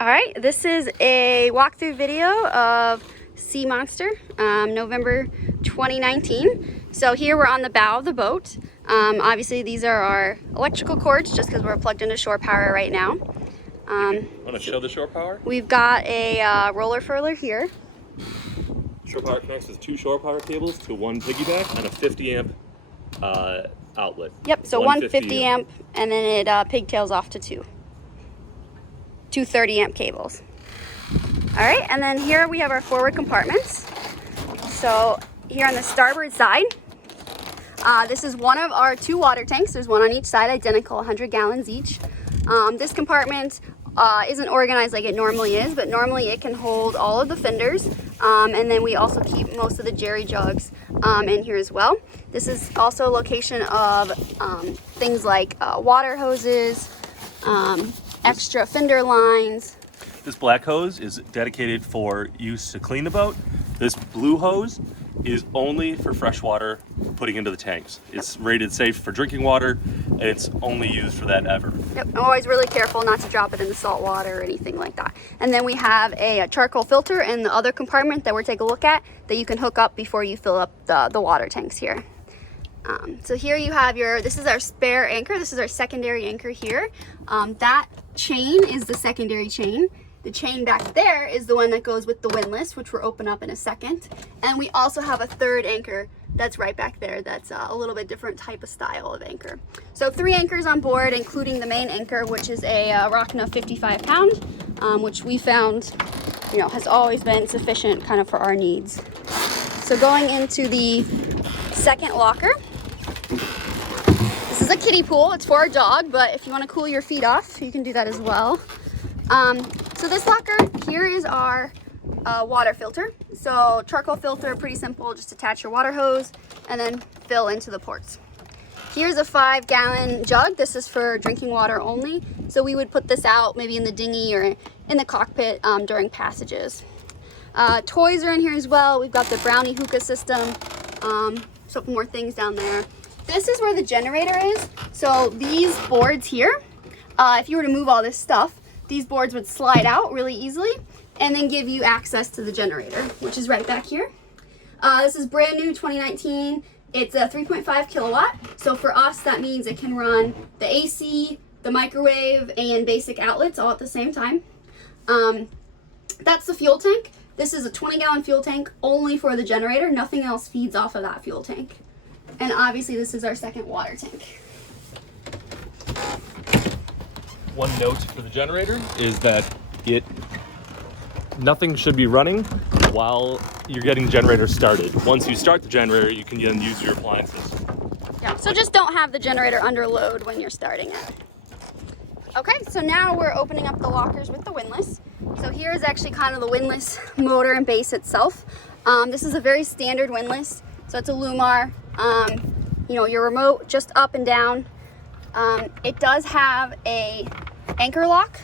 All right, this is a walkthrough video of Sea Monster, November 2019. So here we're on the bow of the boat. Obviously these are our electrical cords just because we're plugged into shore power right now. Want to show the shore power? We've got a roller furler here. Shore power connects with 2 shore power cables to 1 piggyback and a 50 amp outlet. Yep, so 150 amp and then it pigtails off to 2 30 amp cables. All right, and then here we have our forward compartments. So here on the starboard side, this is one of our 2 water tanks. There's one on each side, identical, 100 gallons each. This compartment isn't organized like it normally is, but normally it can hold all of the fenders. And then we also keep most of the jerry jugs in here as well. This is also a location of things like water hoses, extra fender lines. This black hose is dedicated for use to clean the boat. This blue hose is only for fresh water putting into the tanks. It's rated safe for drinking water, and it's only used for that ever. Yep, I'm always really careful not to drop it in the salt water or anything like that. And then we have a charcoal filter in the other compartment that we'll take a look at that you can hook up before you fill up the water tanks here. So here you have this is our spare anchor. This is our secondary anchor here. That chain is the secondary chain. The chain back there is the one that goes with the windlass, which we'll open up in a second. And we also have a third anchor that's right back there. That's a little bit different type of style of anchor. So 3 anchors on board, including the main anchor, which is a Rockna 55 pound, which we found, has always been sufficient kind of for our needs. So going into the second locker, this is a kiddie pool. It's for a dog, but if you want to cool your feet off, you can do that as well. So this locker here is our water filter. So charcoal filter, pretty simple, just attach your water hose and then fill into the ports. Here's a 5-gallon jug. This is for drinking water only. So we would put this out maybe in the dinghy or in the cockpit during passages. Toys are in here as well. We've got the brownie hookah system, some more things down there. This is where the generator is. So these boards here, if you were to move all this stuff, these boards would slide out really easily and then give you access to the generator, which is right back here. This is brand new 2019. It's a 3.5 kilowatt. So for us, that means it can run the AC, the microwave, and basic outlets all at the same time. That's the fuel tank. This is a 20-gallon fuel tank only for the generator. Nothing else feeds off of that fuel tank. And obviously this is our second water tank. One note for the generator is that nothing should be running while you're getting the generator started. Once you start the generator, you can then use your appliances. Yeah, so just don't have the generator under load when you're starting it. Okay, so now we're opening up the lockers with the windlass. So here is actually kind of the windlass motor and base itself. This is a very standard windlass. So it's a Lumar, your remote just up and down. It does have a anchor lock.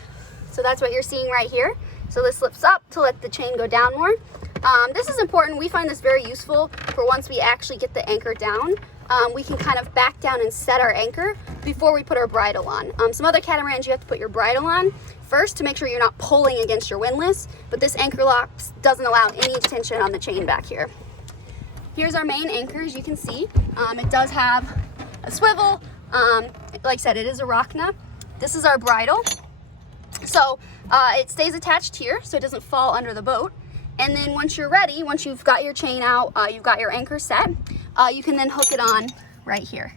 So that's what you're seeing right here. So this slips up to let the chain go down more. This is important. We find this very useful for once we actually get the anchor down. We can kind of back down and set our anchor before we put our bridle on. Some other catamarans, you have to put your bridle on first to make sure you're not pulling against your windlass, but this anchor lock doesn't allow any tension on the chain back here. Here's our main anchor, as you can see. It does have a swivel. Like I said, it is a Rockna. This is our bridle. So it stays attached here so it doesn't fall under the boat. And then once you're ready, once you've got your chain out, you've got your anchor set, you can then hook it on right here.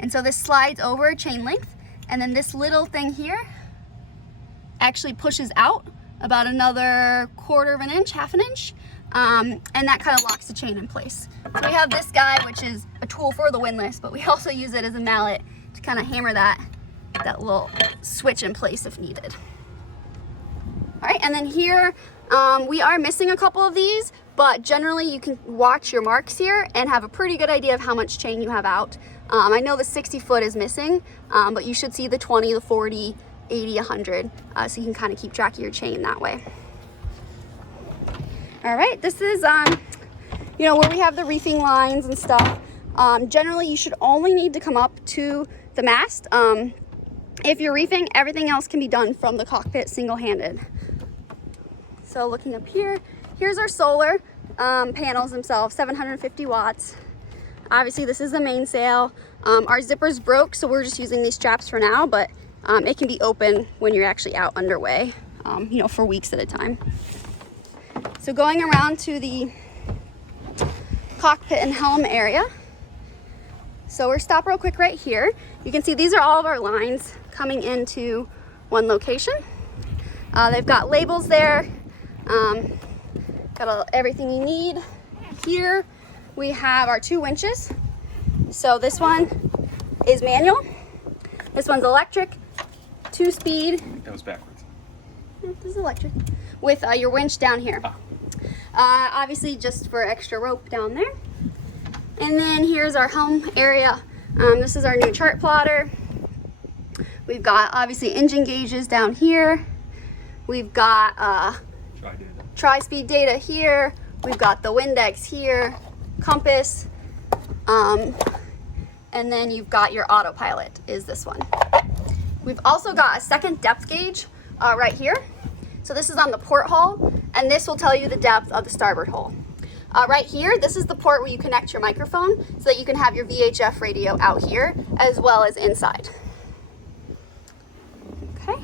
And so this slides over a chain length, and then this little thing here actually pushes out about another 1/4 of an inch, 1/2 an inch, and that kind of locks the chain in place. So we have this guy, which is a tool for the windlass, but we also use it as a mallet to kind of hammer that little switch in place if needed. All right, and then here, we are missing a couple of these, but generally you can watch your marks here and have a pretty good idea of how much chain you have out. I know the 60 foot is missing, but you should see the 20, the 40, 80, 100, so you can kind of keep track of your chain that way. All right, this is, where we have the reefing lines and stuff. Generally, you should only need to come up to the mast. If you're reefing, everything else can be done from the cockpit single-handed. So looking up here, here's our solar panels themselves, 750 watts. Obviously this is the mainsail. Our zipper's broke, so we're just using these straps for now, but it can be open when you're actually out underway, you know, for weeks at a time. So going around to the cockpit and helm area. So we're stop real quick right here. You can see these are all of our lines coming into one location. They've got labels there. Got everything you need. Here we have our 2 winches. So this one is manual. This one's electric, 2-speed. That was backwards. This is electric. With your winch down here. Obviously just for extra rope down there. And then here's our helm area. This is our new chart plotter. We've got obviously engine gauges down here. We've got tri-speed data here. We've got the Windex here, compass, and then you've got your autopilot is this one. We've also got a second depth gauge right here. So this is on the port hull, and this will tell you the depth of the starboard hull. Right here, this is the port where you connect your microphone so that you can have your VHF radio out here as well as inside. Okay,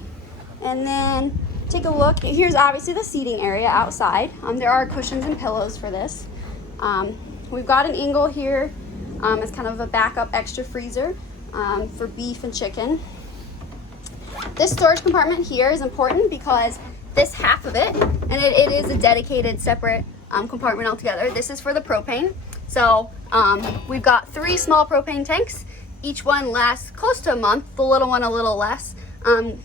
and then take a look. Here's obviously the seating area outside. There are cushions and pillows for this. We've got an angle here as kind of a backup extra freezer for beef and chicken. This storage compartment here is important because this half of it, and it is a dedicated separate compartment altogether. This is for the propane. So we've got 3 small propane tanks. Each one lasts close to a month, the little one a little less.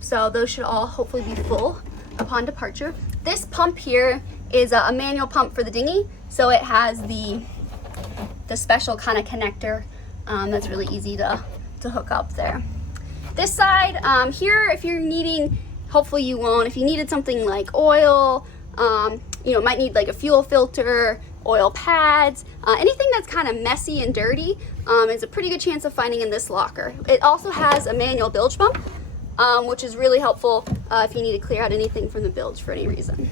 So those should all hopefully be full upon departure. This pump here is a manual pump for the dinghy. So it has the special kind of connector that's really easy to hook up there. This side here, if you're needing, hopefully you won't, if you needed something like oil, you know, might need like a fuel filter, oil pads, anything that's kind of messy and dirty is a pretty good chance of finding in this locker. It also has a manual bilge pump, which is really helpful if you need to clear out anything from the bilge for any reason.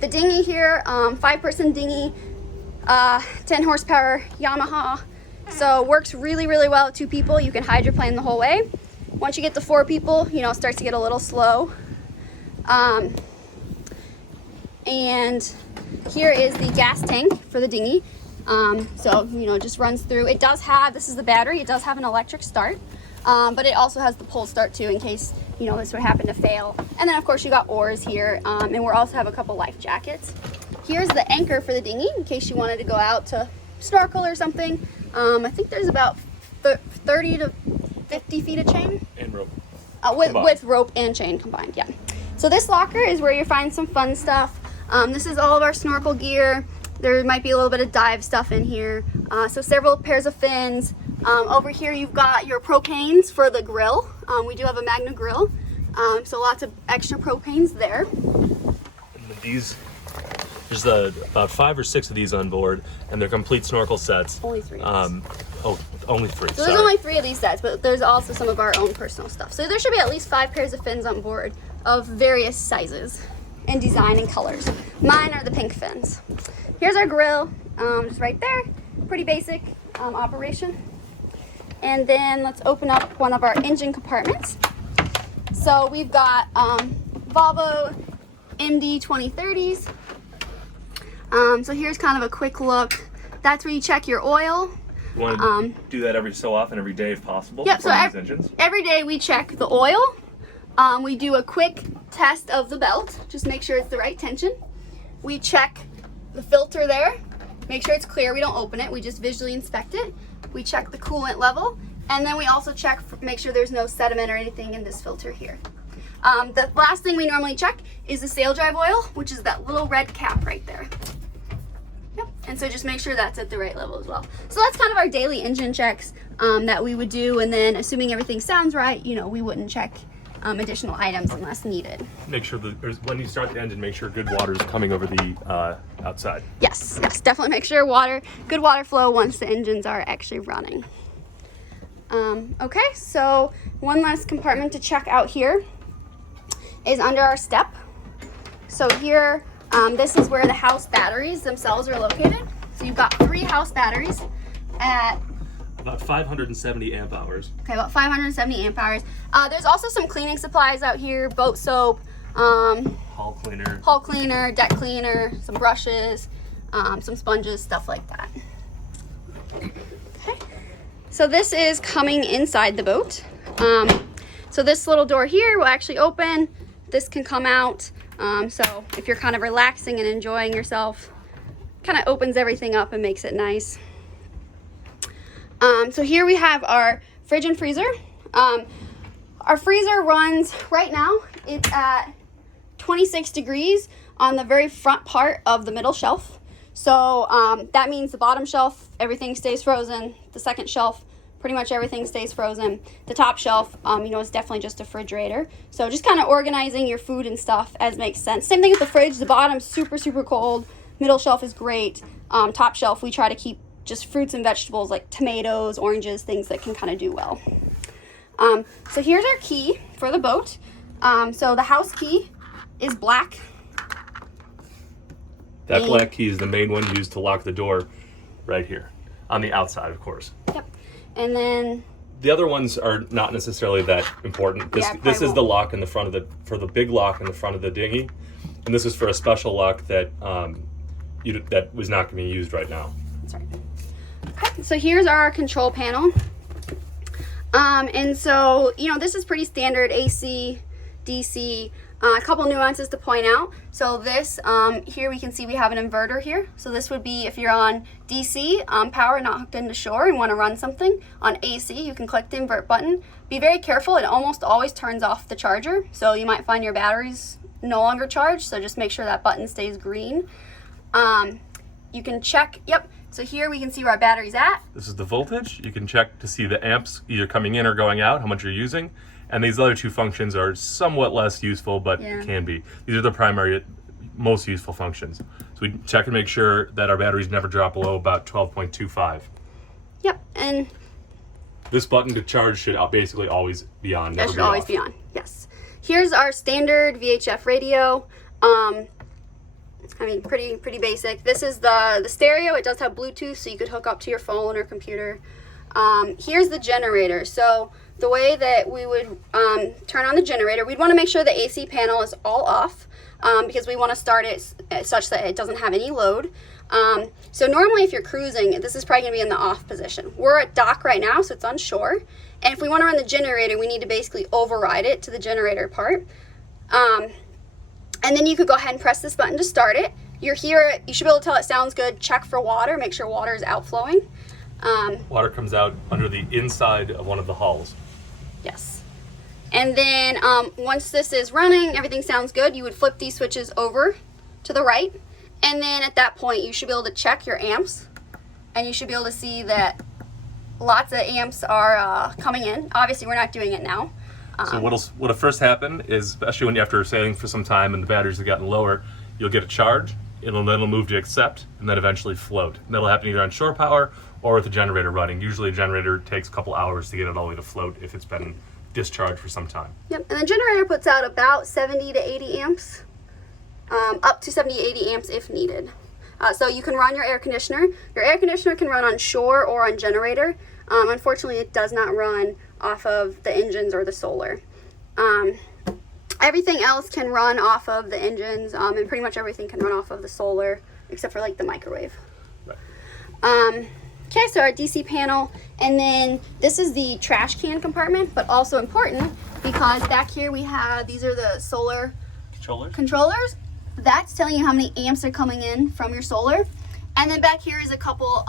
The dinghy here, 5-person dinghy, 10 horsepower Yamaha, so works really, really well at 2 people. You can hydroplane the whole way. Once you get to 4 people, you know, it starts to get a little slow. And here is the gas tank for the dinghy. So, you know, it just runs through. It does have, this is the battery, it does have an electric start, but it also has the pull start too in case, you know, this would happen to fail. And then of course you got oars here, and we also have a couple life jackets. Here's the anchor for the dinghy in case you wanted to go out to snorkel or something. I think there's about 30 to 50 feet of chain. And rope. With rope and chain combined, yeah. So this locker is where you find some fun stuff. This is all of our snorkel gear. There might be a little bit of dive stuff in here. So several pairs of fins. Over here you've got your propanes for the grill. We do have a Magna grill. So lots of extra propanes there. And these, there's about 5 or 6 of these on board, and they're complete snorkel sets. Only 3. Only 3. So there's only 3 of these sets, but there's also some of our own personal stuff. So there should be at least 5 pairs of fins on board of various sizes and design and colors. Mine are the pink fins. Here's our grill, just right there. Pretty basic operation. And then let's open up one of our engine compartments. So we've got Volvo MD 2030s. So here's kind of a quick look. That's where you check your oil. You want to do that every so often, every day if possible. Yep, so these engines. every day we check the oil. We do a quick test of the belt, just make sure it's the right tension. We check the filter there, make sure it's clear. We don't open it, we just visually inspect it. We check the coolant level, and then we also check, make sure there's no sediment or anything in this filter here. The last thing we normally check is the sail drive oil, which is that little red cap right there. Yep. And so just make sure that's at the right level as well. So that's kind of our daily engine checks that we would do, and then assuming everything sounds right, you know, we wouldn't check additional items unless needed. Make sure that when you start the engine, make sure good water is coming over the outside. Yes, definitely make sure good water flow once the engines are actually running. Okay, so one last compartment to check out here is under our step. So here, this is where the house batteries themselves are located. So you've got 3 house batteries at about 570 amp hours. Okay, about 570 amp hours. There's also some cleaning supplies out here, boat soap, hull cleaner, deck cleaner, some brushes, some sponges, stuff like that. Okay. So this is coming inside the boat. So this little door here will actually open. This can come out. So if you're kind of relaxing and enjoying yourself, kind of opens everything up and makes it nice. So here we have our fridge and freezer. Our freezer runs, right now, it's at 26 degrees on the very front part of the middle shelf. So that means the bottom shelf, everything stays frozen. The second shelf, pretty much everything stays frozen. The top shelf, is definitely just a refrigerator. So just kind of organizing your food and stuff as makes sense. Same thing with the fridge. The bottom's super, super cold. Middle shelf is great. Top shelf, we try to keep just fruits and vegetables like tomatoes, oranges, things that can kind of do well. So here's our key for the boat. So the house key is black. That black key is the main one used to lock the door right here on the outside, of course. Yep. And then the other ones are not necessarily that important. This is the lock in the front of for the big lock in the front of the dinghy, and this is for a special lock that that was not going to be used right now. That's right. Okay, so here's our control panel. And so, this is pretty standard AC, DC. A couple nuances to point out. So this, here we can see we have an inverter here. So this would be if you're on DC, power not hooked into shore and want to run something. On AC, you can click the invert button. Be very careful, it almost always turns off the charger. So you might find your batteries no longer charged, so just make sure that button stays green. You can check, so here we can see where our battery's at. This is the voltage. You can check to see the amps either coming in or going out, how much you're using. And these other 2 functions are somewhat less useful, but can be. These are the primary, most useful functions. So we check and make sure that our batteries never drop below about 12.25. Yep, and this button to charge should basically always be on. That should always be on, yes. Here's our standard VHF radio. Pretty basic. This is the stereo. It does have Bluetooth, so you could hook up to your phone or computer. Here's the generator. So the way that we would turn on the generator, we'd want to make sure the AC panel is all off because we want to start it such that it doesn't have any load. So normally if you're cruising, this is probably going to be in the off position. We're at dock right now, so it's on shore. And if we want to run the generator, we need to basically override it to the generator part. And then you could go ahead and press this button to start it. You're here, you should be able to tell it sounds good. Check for water, make sure water is outflowing. Water comes out under the inside of one of the hulls. Yes. And then once this is running, everything sounds good, you would flip these switches over to the right. And then at that point, you should be able to check your amps. And you should be able to see that lots of amps are coming in. Obviously, we're not doing it now. So what'll first happen is, especially when after sailing for some time and the batteries have gotten lower, you'll get a charge. It'll move to accept and then eventually float. And that'll happen either on shore power or with the generator running. Usually a generator takes a couple hours to get it all the way to float if it's been discharged for some time. Yep, and the generator puts out about 70 to 80 amps, up to 70 to 80 amps if needed. So you can run your air conditioner. Your air conditioner can run on shore or on generator. Unfortunately, it does not run off of the engines or the solar. Everything else can run off of the engines, and pretty much everything can run off of the solar, except for like the microwave. Right. Okay, so our DC panel, and then this is the trash can compartment, but also important because back here we have, these are the solar controllers. That's telling you how many amps are coming in from your solar. And then back here is a couple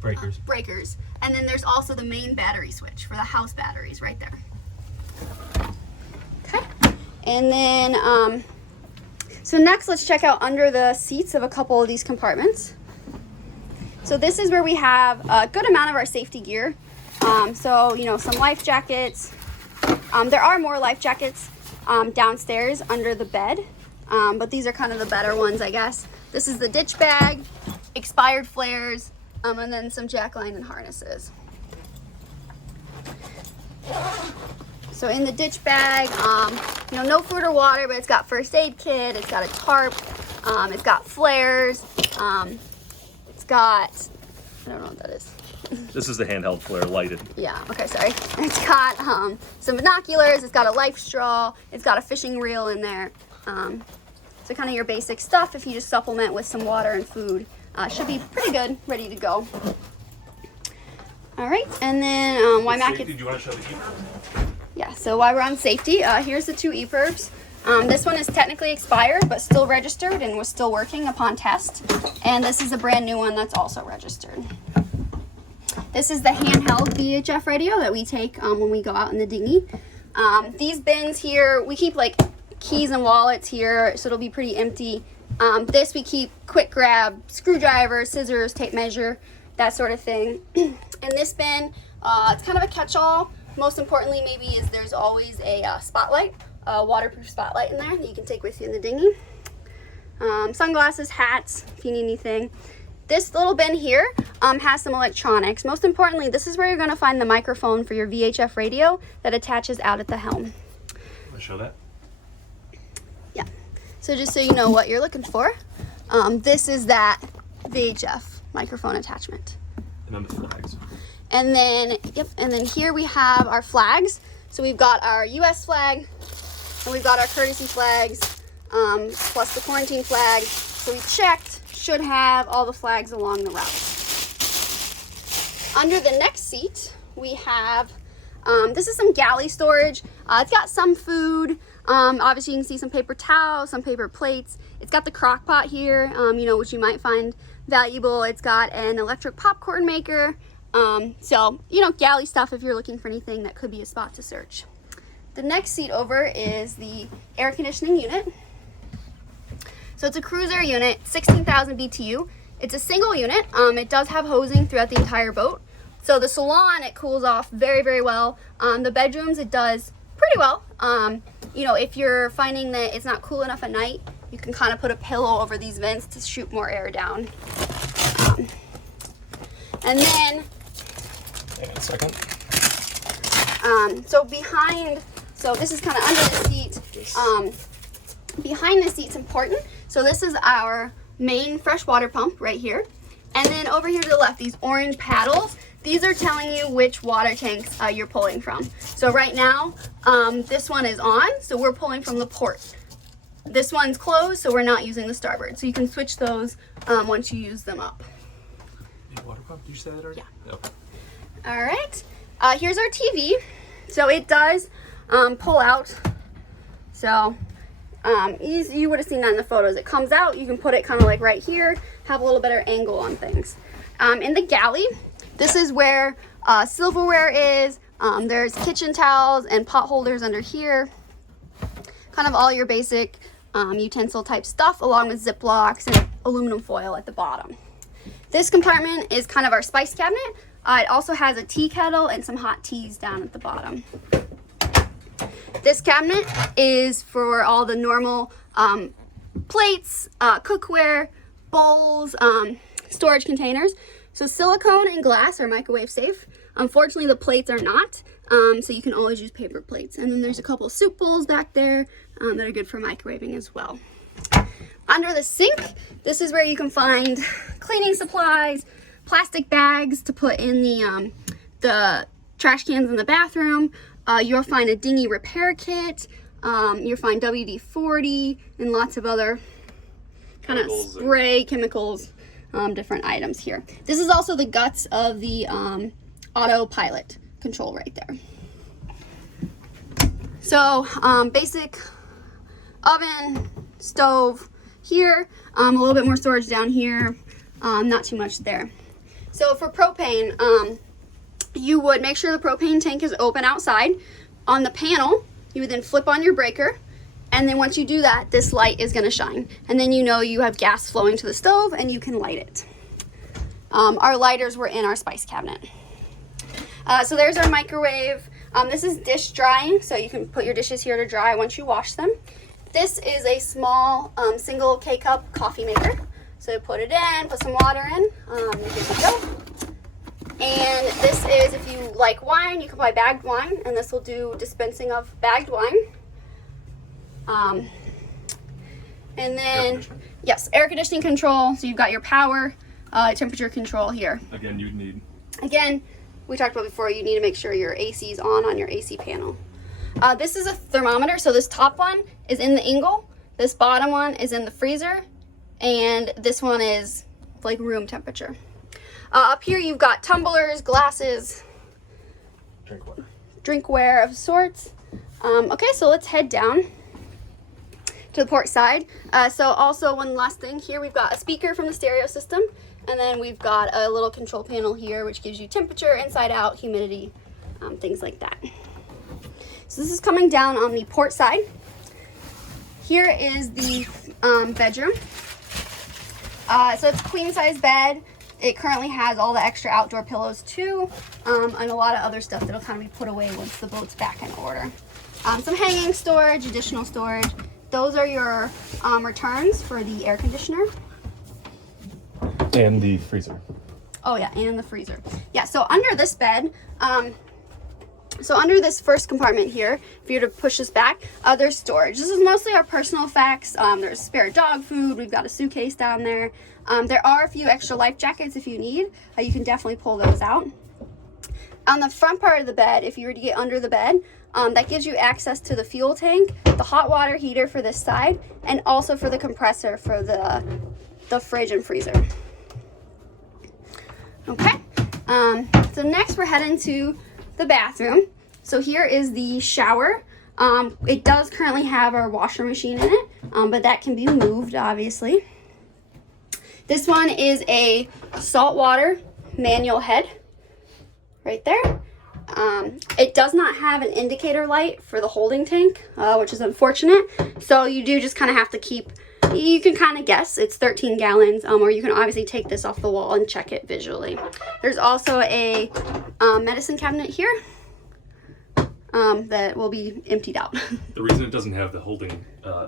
breakers. And then there's also the main battery switch for the house batteries right there. Okay. And then, so next let's check out under the seats of a couple of these compartments. So this is where we have a good amount of our safety gear. So, some life jackets. There are more life jackets downstairs under the bed, but these are kind of the better ones, I guess. This is the ditch bag, expired flares, and then some jackline and harnesses. So in the ditch bag, you know, no food or water, but it's got first aid kit, it's got a tarp, it's got flares, it's got, I don't know what that is. This is the handheld flare lighted. Yeah, okay, sorry. It's got some binoculars, it's got a life straw, it's got a fishing reel in there. So kind of your basic stuff if you just supplement with some water and food. Should be pretty good, ready to go. All right, and then why Mac? Do you want to show the e-perb? Yeah, so while we're on safety, here's the 2 e-perbs. This one is technically expired, but still registered and was still working upon test. And this is a brand new one that's also registered. This is the handheld VHF radio that we take when we go out in the dinghy. These bins here, we keep like keys and wallets here, so it'll be pretty empty. This we keep quick grab, screwdriver, scissors, tape measure, that sort of thing. And this bin, it's kind of a catch-all. Most importantly maybe is there's always a spotlight, a waterproof spotlight in there that you can take with you in the dinghy. Sunglasses, hats, if you need anything. This little bin here has some electronics. Most importantly, this is where you're going to find the microphone for your VHF radio that attaches out at the helm. Want to show that? Yeah. So just so you know what you're looking for, this is that VHF microphone attachment. And then the flags. And then, yep, and then here we have our flags. So we've got our US flag, and we've got our courtesy flags, plus the quarantine flag. So we checked, should have all the flags along the route. Under the next seat, we have, this is some galley storage. It's got some food. Obviously you can see some paper towels, some paper plates. It's got the crock pot here, you know, which you might find valuable. It's got an electric popcorn maker. So, you know, galley stuff if you're looking for anything that could be a spot to search. The next seat over is the air conditioning unit. So it's a cruiser unit, 16,000 BTU. It's a single unit. It does have hosing throughout the entire boat. So the salon, it cools off very, very well. The bedrooms, it does pretty well. You know, if you're finding that it's not cool enough at night, you can kind of put a pillow over these vents to shoot more air down. And then, hang on a second. so behind, so this is kind of under the seat. Behind the seat's important. So this is our main freshwater pump right here. And then over here to the left, these orange paddles, these are telling you which water tanks you're pulling from. So right now, this one is on, so we're pulling from the port. This one's closed, so we're not using the starboard. So you can switch those once you use them up. Water pump, did you say that already? Yeah. Okay. All right, here's our TV. So it does pull out. So you would have seen that in the photos. It comes out, you can put it kind of like right here, have a little better angle on things. In the galley, this is where silverware is. There's kitchen towels and pot holders under here. Kind of all your basic utensil type stuff, along with Ziplocs and aluminum foil at the bottom. This compartment is kind of our spice cabinet. It also has a tea kettle and some hot teas down at the bottom. This cabinet is for all the normal plates, cookware, bowls, storage containers. So silicone and glass are microwave safe. Unfortunately, the plates are not, so you can always use paper plates. And then there's a couple soup bowls back there that are good for microwaving as well. Under the sink, this is where you can find cleaning supplies, plastic bags to put in the trash cans in the bathroom. You'll find a dinghy repair kit. You'll find WD-40 and lots of other kind of spray chemicals, different items here. This is also the guts of the autopilot control right there. So basic oven, stove here, a little bit more storage down here, not too much there. So for propane, you would make sure the propane tank is open outside. On the panel, you would then flip on your breaker, and then once you do that, this light is going to shine. And then you know you have gas flowing to the stove and you can light it. Our lighters were in our spice cabinet. So there's our microwave. This is dish drying, so you can put your dishes here to dry once you wash them. This is a small single K-cup coffee maker. So you put it in, put some water in, you're good to go. And this is, if you like wine, you can buy bagged wine, and this will do dispensing of bagged wine. And then, yes, air conditioning control. So you've got your power, temperature control here. Again, you'd need. Again, we talked about before, you need to make sure your AC is on your AC panel. This is a thermometer. So this top one is in the ingle. This bottom one is in the freezer. And this one is like room temperature. Up here you've got tumblers, glasses, drinkware of sorts. Okay, so let's head down to the port side. So also one last thing here, we've got a speaker from the stereo system, and then we've got a little control panel here which gives you temperature, inside out, humidity, things like that. So this is coming down on the port side. Here is the bedroom. So it's a queen size bed. It currently has all the extra outdoor pillows too, and a lot of other stuff that'll kind of be put away once the boat's back in order. Some hanging storage, additional storage. Those are your returns for the air conditioner. And the freezer. Oh yeah, and the freezer. Yeah, so under this bed, so under this first compartment here, if you were to push this back, there's storage. This is mostly our personal effects. There's spare dog food. We've got a suitcase down there. There are a few extra life jackets if you need. You can definitely pull those out. On the front part of the bed, if you were to get under the bed, that gives you access to the fuel tank, the hot water heater for this side, and also for the compressor for the fridge and freezer. Okay, so next we're heading to the bathroom. So here is the shower. It does currently have our washer machine in it, but that can be moved, obviously. This one is a saltwater manual head right there. It does not have an indicator light for the holding tank, which is unfortunate. So you do just kind of have to keep, you can kind of guess it's 13 gallons, or you can obviously take this off the wall and check it visually. There's also a medicine cabinet here that will be emptied out. The reason it doesn't have the holding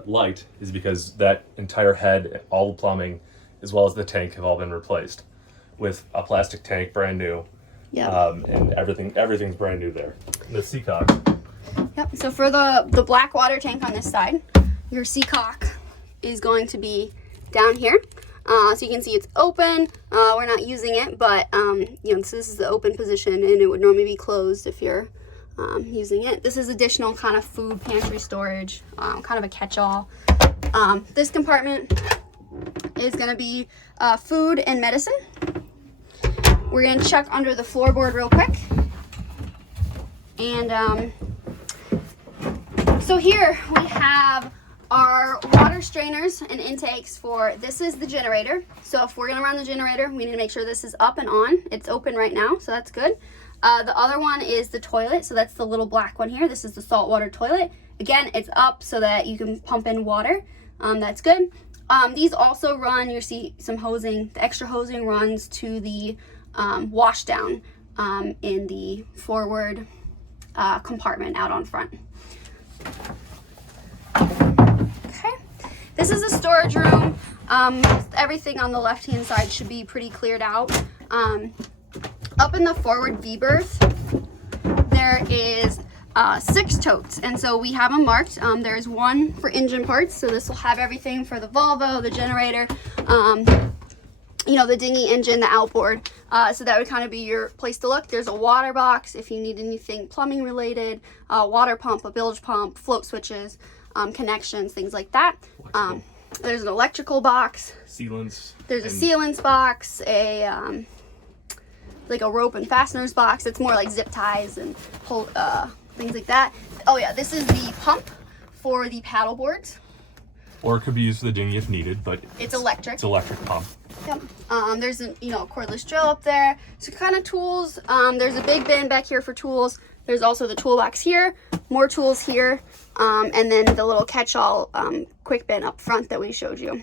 light is because that entire head, all the plumbing, as well as the tank have all been replaced with a plastic tank, brand new. Yeah. And everything's brand new there. And the seacock. Yep. So for the black water tank on this side, your seacock is going to be down here. So you can see it's open. We're not using it, but you know, this is the open position, and it would normally be closed if you're using it. This is additional kind of food pantry storage, kind of a catch-all. This compartment is going to be food and medicine. We're going to check under the floorboard real quick. And so here we have our water strainers and intakes for, this is the generator. So if we're going to run the generator, we need to make sure this is up and on. It's open right now, so that's good. The other one is the toilet. So that's the little black one here. This is the saltwater toilet. Again, it's up so that you can pump in water. That's good. These also run, you see some hosing, the extra hosing runs to the wash down in the forward compartment out on front. Okay, this is a storage room. Everything on the left hand side should be pretty cleared out. Up in the forward V berth, there is 6 totes, and so we have them marked. There's one for engine parts, so this will have everything for the Volvo, the generator, you know, the dinghy engine, the outboard. So that would kind of be your place to look. There's a water box if you need anything plumbing related, water pump, a bilge pump, float switches, connections, things like that. There's an electrical box. Sealants. There's a sealants box, a like a rope and fasteners box. It's more like zip ties and things like that. Oh yeah, this is the pump for the paddle boards. Or it could be used for the dinghy if needed, but it's electric. It's electric pump. Yep. There's a cordless drill up there. So kind of tools. There's a big bin back here for tools. There's also the toolbox here, more tools here, and then the little catch-all quick bin up front that we showed you.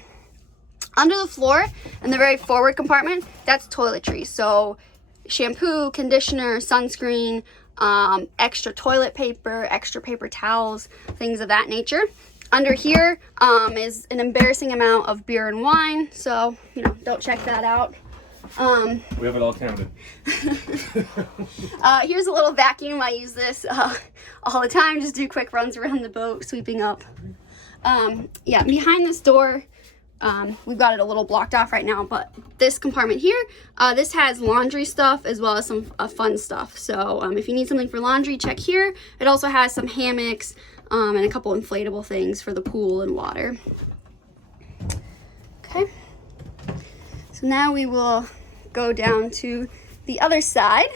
Under the floor in the very forward compartment, that's toiletries. So shampoo, conditioner, sunscreen, extra toilet paper, extra paper towels, things of that nature. Under here is an embarrassing amount of beer and wine, so don't check that out. We have it all counted. Here's a little vacuum. I use this all the time. Just do quick runs around the boat, sweeping up. Yeah, behind this door, we've got it a little blocked off right now, but this compartment here, this has laundry stuff as well as some fun stuff. So if you need something for laundry, check here. It also has some hammocks and a couple inflatable things for the pool and water. Okay, so now we will go down to the other side.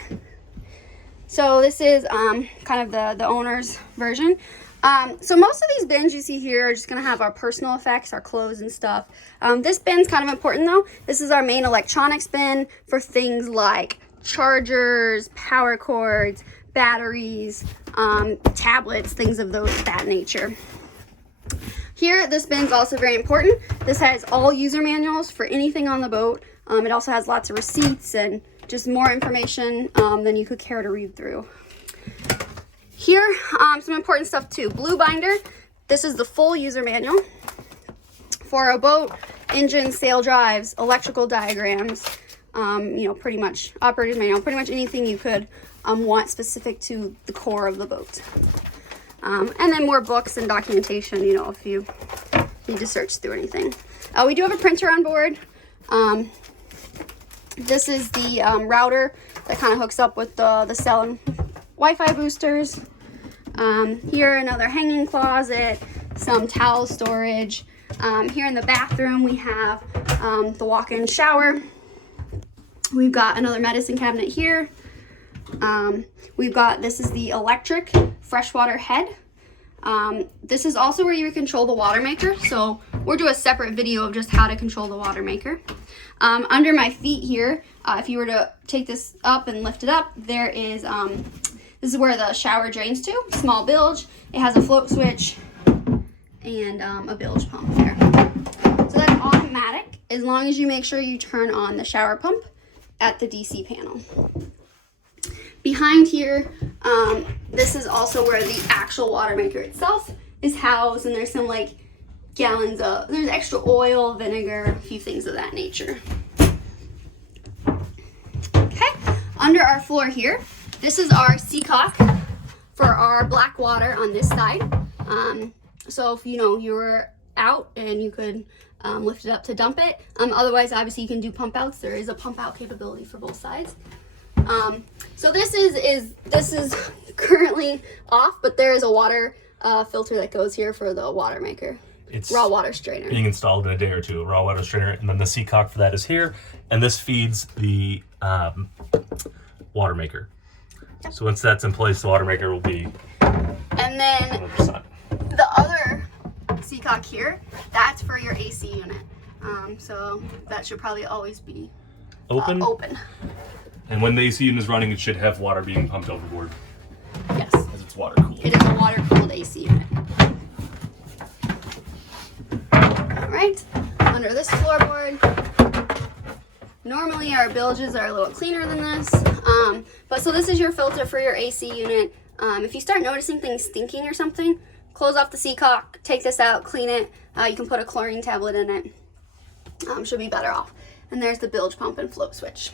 So this is kind of the owner's version. So most of these bins you see here are just gonna have our personal effects, our clothes and stuff. This bin's kind of important though. This is our main electronics bin for things like chargers, power cords, batteries, tablets, things of that nature. Here, this bin's also very important. This has all user manuals for anything on the boat. It also has lots of receipts and just more information than you could care to read through. Here, some important stuff too. Blue binder. This is the full user manual for a boat, engine, sail drives, electrical diagrams, you know, pretty much operator's manual, pretty much anything you could want specific to the core of the boat. And then more books and documentation, you know, if you need to search through anything. We do have a printer on board. This is the router that kind of hooks up with the cell and Wi-Fi boosters. Here, another hanging closet, some towel storage. Here in the bathroom, we have the walk-in shower. We've got another medicine cabinet here. This is the electric freshwater head. This is also where you control the water maker. So we'll do a separate video of just how to control the water maker. Under my feet here, if you were to take this up and lift it up, there is, this is where the shower drains to, small bilge. It has a float switch and a bilge pump there. So that's automatic as long as you make sure you turn on the shower pump at the DC panel. Behind here, this is also where the actual water maker itself is housed, and there's some like gallons of, there's extra oil, vinegar, a few things of that nature. Okay, under our floor here, this is our seacock for our black water on this side. So if you know you were out and you could lift it up to dump it. Otherwise, obviously you can do pump outs. There is a pump out capability for both sides. So this is currently off, but there is a water filter that goes here for the water maker. It's raw water strainer. Being installed in a day or two, a raw water strainer, and then the seacock for that is here, and this feeds the water maker. Yep. So once that's in place, the water maker will be. And then 100%. The other seacock here, that's for your AC unit. So that should probably always be open. And when the AC unit is running, it should have water being pumped overboard. Yes. Because it's water cooled. It is a water cooled AC unit. All right. Under this floorboard, normally our bilges are a little cleaner than this. But so this is your filter for your AC unit. If you start noticing things stinking or something, close off the seacock, take this out, clean it. You can put a chlorine tablet in it. Should be better off. And there's the bilge pump and float switch.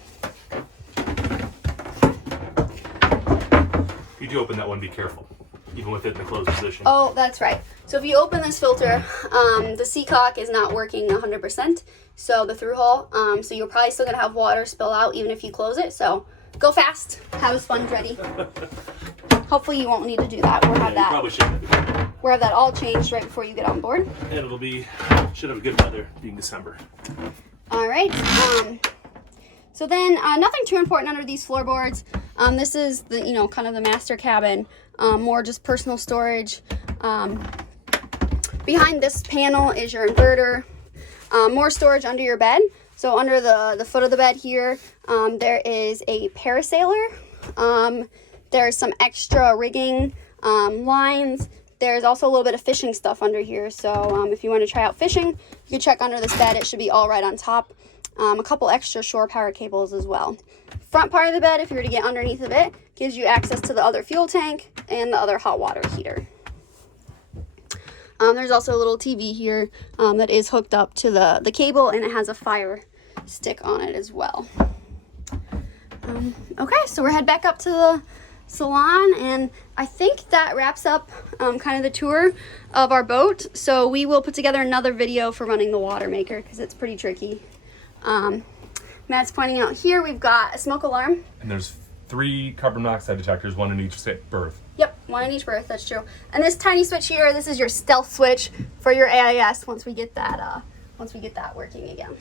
If you do open that one, be careful, even with it in the closed position. Oh, that's right. So if you open this filter, the seacock is not working 100%, so the through hole, so you're probably still gonna have water spill out even if you close it. So go fast, have a sponge ready. Hopefully you won't need to do that. We'll have that. Probably shouldn't. We'll have that all changed right before you get on board. And it'll be, should have good weather being December. All right. So then nothing too important under these floorboards. This is the, you know, kind of the master cabin, more just personal storage. Behind this panel is your inverter, more storage under your bed. So under the foot of the bed here, there is a parasailer. There's some extra rigging lines. There's also a little bit of fishing stuff under here. So if you want to try out fishing, you can check under this bed. It should be all right on top. A couple extra shore power cables as well. Front part of the bed, if you were to get underneath of it, gives you access to the other fuel tank and the other hot water heater. There's also a little TV here that is hooked up to the cable, and it has a fire stick on it as well. Okay, so we're head back up to salon, and I think that wraps up kind of the tour of our boat. So we will put together another video for running the water maker because it's pretty tricky. Matt's pointing out here we've got a smoke alarm. And there's 3 carbon monoxide detectors, 1 in each berth. Yep, 1 in each berth, that's true. And this tiny switch here, this is your stealth switch for your AIS once we get that working again.